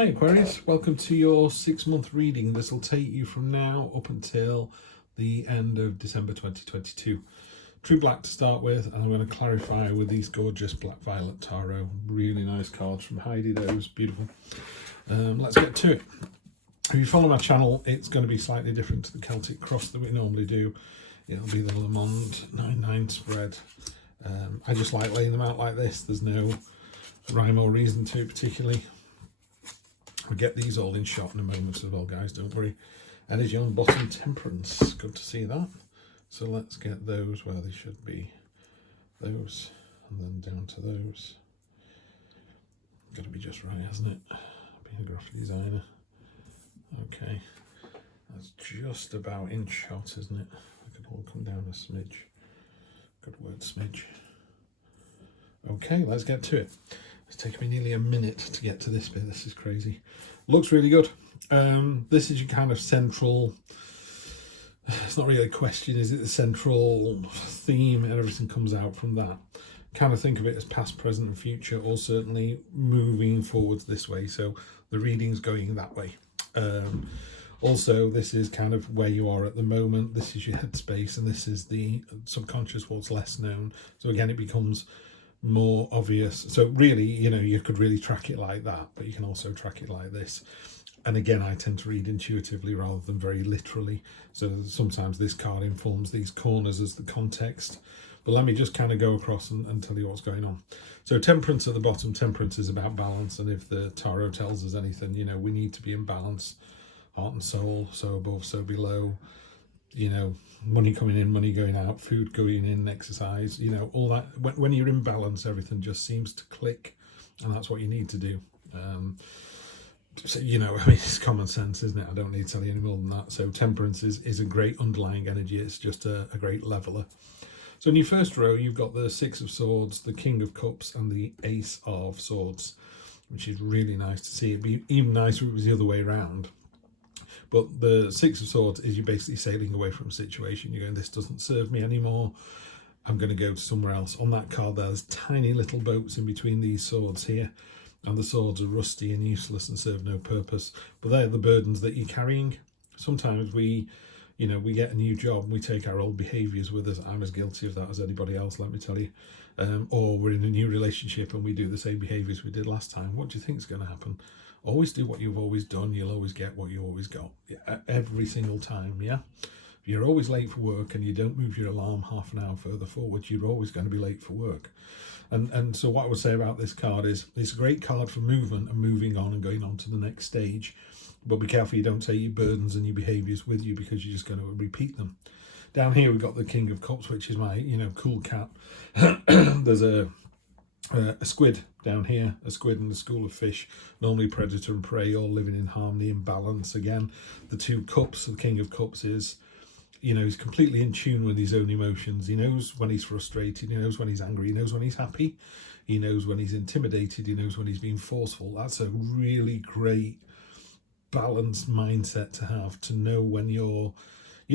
Hi Aquarius, welcome to your 6-month reading. This will take you from now up until the end of December 2022. True Black to start with, and I'm going to clarify with these gorgeous Black Violet Tarot. Really nice cards from Heidi, those beautiful. Let's get to it. If you follow my channel, it's going to be slightly different to the Celtic Cross that we normally do. It'll be the Le Monde 9-9 spread. I just like laying them out like this. There's no rhyme or reason to it particularly. We'll get these all in shot in a moment as well, guys, don't worry. Energy on bottom, Temperance, good to see that. So let's get those where they should be. Those, and then down to those. Got to be just right, hasn't it? Being a graphic designer. Okay, that's just about in shot, isn't it? I could all come down a smidge. Good word, smidge. Okay, let's get to it. It's taken me nearly a minute to get to this bit. This is crazy. Looks really good. This is your kind of central, it's not really a question, is it? The central theme, and everything comes out from that. Kind of think of it as past, present and future, or certainly moving forwards this way. So the reading's going that way. Also, this is kind of where you are at the moment. This is your headspace, and this is the subconscious, what's less known. So again, it becomes more obvious. So really, you know, you could really track it like that, but you can also track it like this. And again, I tend to read intuitively rather than very literally. So sometimes this card informs these corners as the context. But let me just kind of go across and tell you what's going on. So Temperance at the bottom. Temperance is about balance. And if the tarot tells us anything, you know, we need to be in balance. Heart and soul, so above, so below. You know, money coming in, money going out, food going in, exercise, you know, all that. When you're in balance, everything just seems to click, and that's what you need to do. So, you know, I mean, it's common sense, isn't it? I don't need to tell you any more than that. So Temperance is a great underlying energy. It's just a great leveler. So in your first row, you've got the Six of Swords, the King of Cups, and the Ace of Swords, which is really nice to see. It'd be even nicer if it was the other way around. But the Six of Swords is you basically sailing away from a situation. You're going, this doesn't serve me anymore. I'm going to go to somewhere else. On that card, there's tiny little boats in between these swords here. And the swords are rusty and useless and serve no purpose. But they're the burdens that you're carrying. Sometimes we get a new job and we take our old behaviours with us. I'm as guilty of that as anybody else, let me tell you. Or we're in a new relationship and we do the same behaviours we did last time. What do you think is going to happen? Always do what you've always done. You'll always get what you always got. Yeah, every single time, yeah? If you're always late for work and you don't move your alarm half an hour further forward, you're always going to be late for work. And so what I would say about this card is it's a great card for movement and moving on and going on to the next stage. But be careful you don't take your burdens and your behaviours with you, because you're just going to repeat them. Down here we've got the King of Cups, which is my, you know, cool cat. There's a squid down here, a squid and a school of fish, normally predator and prey, all living in harmony and balance. Again, the two cups, the King of Cups is, you know, he's completely in tune with his own emotions. He knows when he's frustrated, he knows when he's angry, he knows when he's happy, he knows when he's intimidated, he knows when he's being forceful. That's a really great balanced mindset to have, to know when you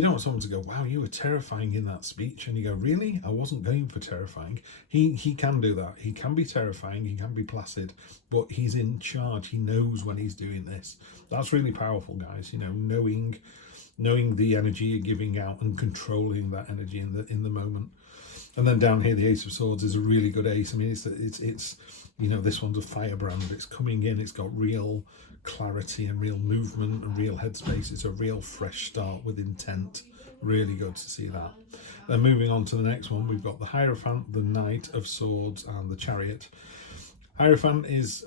don't want someone to go, wow, you were terrifying in that speech. And you go, really? I wasn't going for terrifying. He can do that. He can be terrifying. He can be placid, but he's in charge. He knows when he's doing this. That's really powerful, guys. You know, knowing the energy you're giving out and controlling that energy in the moment. And then down here, the Ace of Swords is a really good ace. I mean, it's you know, this one's a firebrand. It's coming in. It's got real clarity and real movement and real headspace. It's a real fresh start with intent. Really good to see that. Then moving on to the next one, we've got the Hierophant, the Knight of Swords, and the Chariot. Hierophant is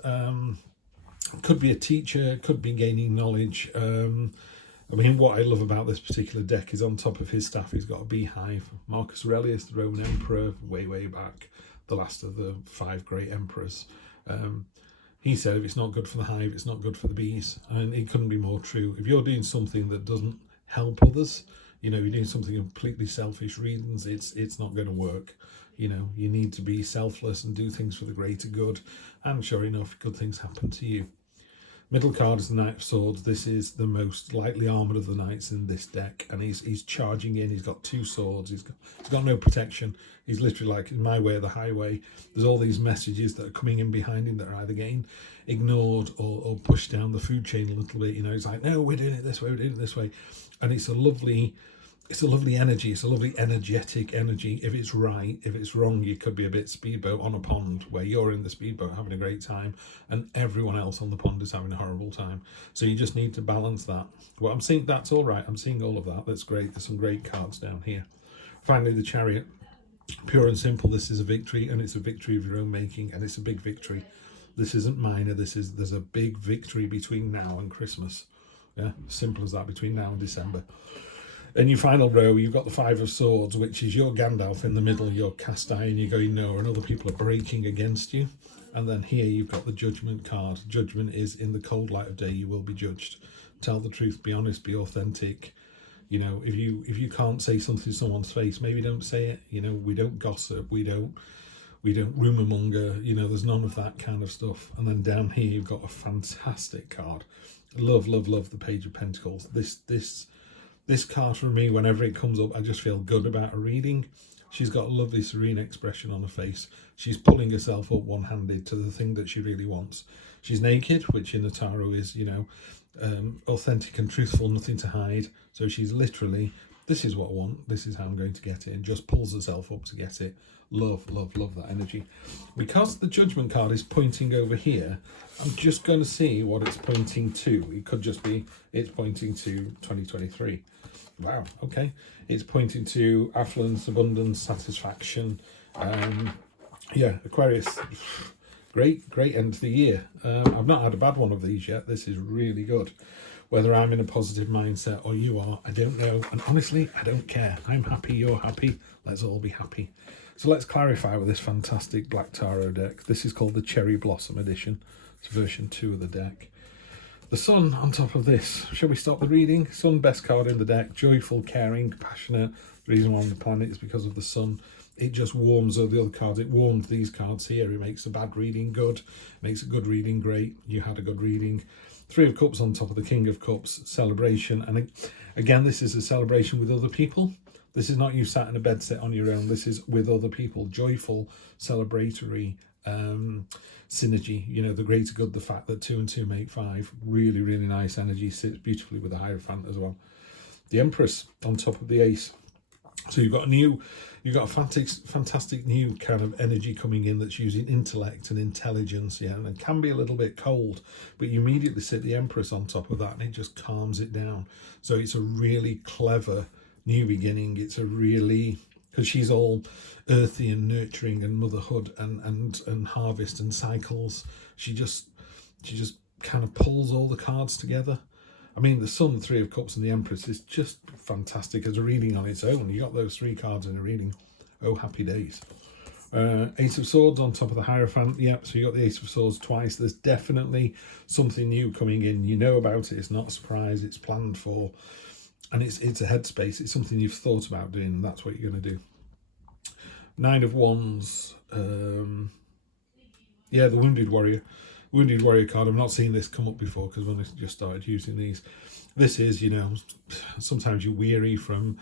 could be a teacher, could be gaining knowledge. I mean, what I love about this particular deck is on top of his staff, he's got a beehive. Marcus Aurelius, the Roman emperor, way back, the last of the 5 great emperors. He said, if it's not good for the hive, it's not good for the bees. And it couldn't be more true. If you're doing something that doesn't help others, you know, you're doing something completely selfish reasons, it's not going to work. You know, you need to be selfless and do things for the greater good. And sure enough, good things happen to you. Middle card is the Knight of Swords. This is the most lightly armoured of the knights in this deck, and he's charging in. He's got 2 swords. He's got no protection. He's literally like, my way or the highway. There's all these messages that are coming in behind him that are either getting ignored or pushed down the food chain a little bit. You know, he's like, no, we're doing it this way, we're doing it this way. And it's a lovely energy. It's a lovely energetic energy. If it's right, if it's wrong, you could be a bit speedboat on a pond where you're in the speedboat having a great time and everyone else on the pond is having a horrible time. So you just need to balance that. Well, I'm seeing that's all right. I'm seeing all of that. That's great. There's some great cards down here. Finally, the Chariot. Pure and simple. This is a victory, and it's a victory of your own making, and it's a big victory. This isn't minor. There's a big victory between now and Christmas. Yeah, simple as that, between now and December. In your final row, you've got the 5 of Swords, which is your Gandalf in the middle, your cast iron, you're going no, and other people are breaking against you. And then here you've got the Judgment card. Judgment is, in the cold light of day, you will be judged. Tell the truth, be honest, be authentic. You know, if you can't say something to someone's face, maybe don't say it. You know, we don't gossip, we don't rumour monger, you know, there's none of that kind of stuff. And then down here you've got a fantastic card. Love the Page of Pentacles. This card for me, whenever it comes up, I just feel good about her reading. She's got a lovely serene expression on her face. She's pulling herself up one-handed to the thing that she really wants. She's naked, which in the tarot is, you know, authentic and truthful, nothing to hide. So she's literally, this is what I want, this is how I'm going to get it, and just pulls herself up to get it. Love that energy. Because the Judgment card is pointing over here, I'm just going to see what it's pointing to. It could just be it's pointing to 2023. Wow, okay. It's pointing to affluence, abundance, satisfaction. Yeah, Aquarius, great end of the year. I've not had a bad one of these yet. This is really good. Whether I'm in a positive mindset or you are, I don't know. And honestly, I don't care. I'm happy, you're happy. Let's all be happy. So let's clarify with this fantastic Black Tarot deck. This is called the Cherry Blossom Edition. It's version 2 of the deck. The Sun on top of this. Shall we stop the reading? Sun, best card in the deck. Joyful, caring, passionate. The reason why I'm on the planet is because of the Sun. It just warms all the other cards. It warms these cards here. It makes a bad reading good. Makes a good reading great. You had a good reading. 3 of Cups on top of the King of Cups. Celebration. And again, this is a celebration with other people. This is not you sat in a bed set on your own. This is with other people. Joyful, celebratory, synergy. You know, the greater good, the fact that 2 and 2 make 5. Really nice energy. Sits beautifully with the Hierophant as well. The Empress on top of the Ace. So you've got a fantastic new kind of energy coming in that's using intellect and intelligence, yeah, and can be a little bit cold, but you immediately sit the Empress on top of that and it just calms it down. So it's a really clever new beginning. It's a really, because she's all earthy and nurturing and motherhood and harvest and cycles. She just kind of pulls all the cards together. I mean, the Sun, 3 of Cups and the Empress is just fantastic as a reading on its own. You got those 3 cards in a reading. Oh, happy days. Ace of Swords on top of the Hierophant. Yep, so you got the Ace of Swords twice. There's definitely something new coming in. You know about it. It's not a surprise. It's planned for. And it's a headspace. It's something you've thought about doing, and that's what you're going to do. 9 of Wands. Yeah, the Wounded Warrior. Wounded Warrior card. I've not seen this come up before because when I just started using these. This is, you know, sometimes you're weary from,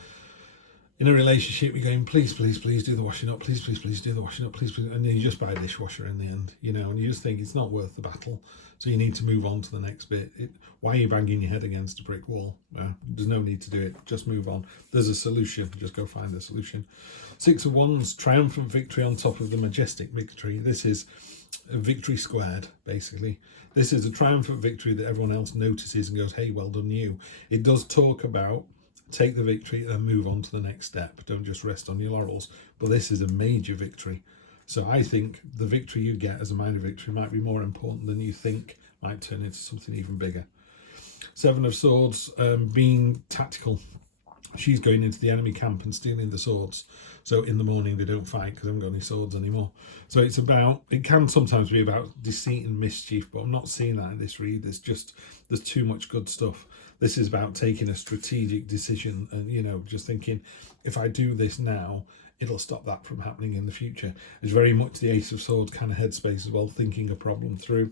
in a relationship, you're going, please do the washing up, please do the washing up, please, and then you just buy a dishwasher in the end, you know, and you just think it's not worth the battle, so you need to move on to the next bit. Why are you banging your head against a brick wall? There's no need to do it, just move on. There's a solution, just go find a solution. 6 of Wands, triumphant victory on top of the majestic victory. This is a victory squared, basically. This is a triumphant victory that everyone else notices and goes, hey, well done you. It does talk about take the victory and move on to the next step. Don't just rest on your laurels. But this is a major victory. So I think the victory you get as a minor victory might be more important than you think, might turn into something even bigger. 7 of Swords, being tactical. She's going into the enemy camp and stealing the swords. So in the morning they don't fight because they haven't got any swords anymore. So it's about, it can sometimes be about deceit and mischief, but I'm not seeing that in this read. There's too much good stuff. This is about taking a strategic decision and, you know, just thinking, if I do this now, it'll stop that from happening in the future. It's very much the Ace of Swords kind of headspace as well, thinking a problem through.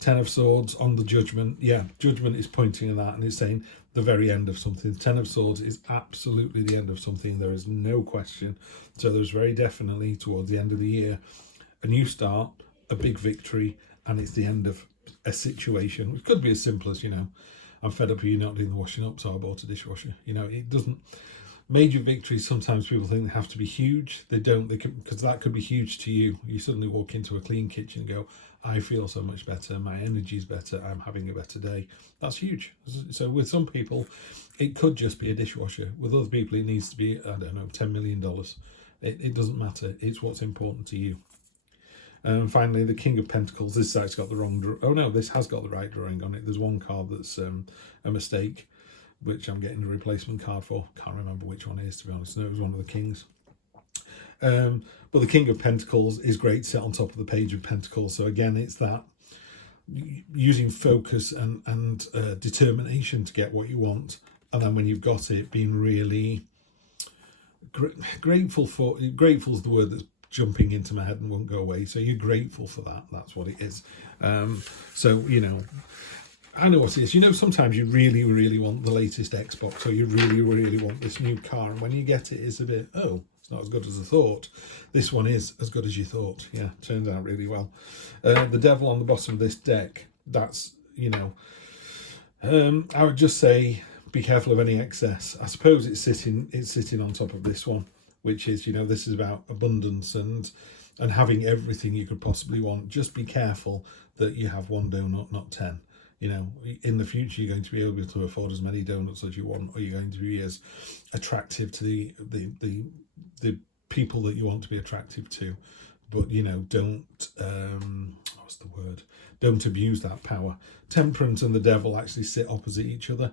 Ten of Swords on the Judgment. Yeah, Judgment is pointing at that, and it's saying the very end of something. Ten of Swords is absolutely the end of something. There is no question. So there's very definitely, towards the end of the year, a new start, a big victory, and it's the end of a situation. It could be as simple as, I'm fed up of you not doing the washing up, so I bought a dishwasher. It doesn't. Major victories, sometimes people think they have to be huge. They don't. They can, because that could be huge to you. You suddenly walk into a clean kitchen and go, I feel so much better. My energy's better. I'm having a better day. That's huge. So with some people, it could just be a dishwasher. With other people, it needs to be, I don't know, $10 million. It doesn't matter. It's what's important to you. And finally, the King of Pentacles. This site's got the wrong. Oh no, this has got the right drawing on it. There's one card that's a mistake, which I'm getting a replacement card for. Can't remember which one it is, to be honest. No, it was one of the kings. But the King of Pentacles is great to sit on top of the Page of Pentacles. So again, it's that using focus and determination to get what you want. And then when you've got it, being really grateful for. Grateful is the word that's jumping into my head and won't go away. So you're grateful for that. That's what it is. So, I know what it is. Sometimes you really, really want the latest Xbox, or you really, really want this new car. And when you get it, it's a bit, it's not as good as I thought. This one is as good as you thought. Yeah, turns out really well. The Devil on the bottom of this deck, that's, I would just say be careful of any excess. I suppose it's sitting on top of this one, which is, this is about abundance and having everything you could possibly want. Just be careful that you have one donut, not 10. In the future, you're going to be able to afford as many donuts as you want, or you're going to be as attractive to the people that you want to be attractive to. But, don't, what's the word? Don't abuse that power. Temperance and the Devil actually sit opposite each other.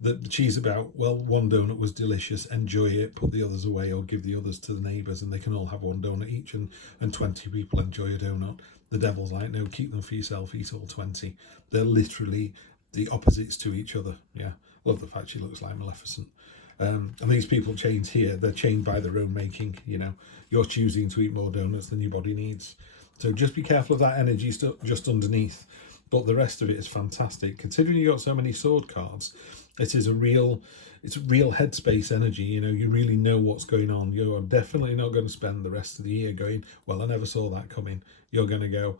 The cheese about, well, one donut was delicious, enjoy it, put the others away, or give the others to the neighbours, and they can all have one donut each, and 20 people enjoy a donut. The Devil's like, no, keep them for yourself, eat all 20. They're literally the opposites to each other. Yeah, love the fact she looks like Maleficent. And these people chained here, they're chained by their own making. You're choosing to eat more donuts than your body needs. So just be careful of that energy just underneath. But the rest of it is fantastic. Considering you got so many sword cards, it's a real headspace energy. You really know what's going on. You're definitely not going to spend the rest of the year going, well, I never saw that coming. You're going to go,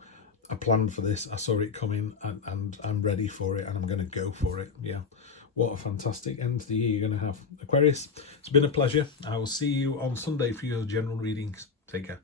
I planned for this, I saw it coming, and I'm ready for it, and I'm going to go for it. Yeah. What a fantastic end to the year you're going to have. Aquarius, it's been a pleasure. I will see you on Sunday for your general readings. Take care.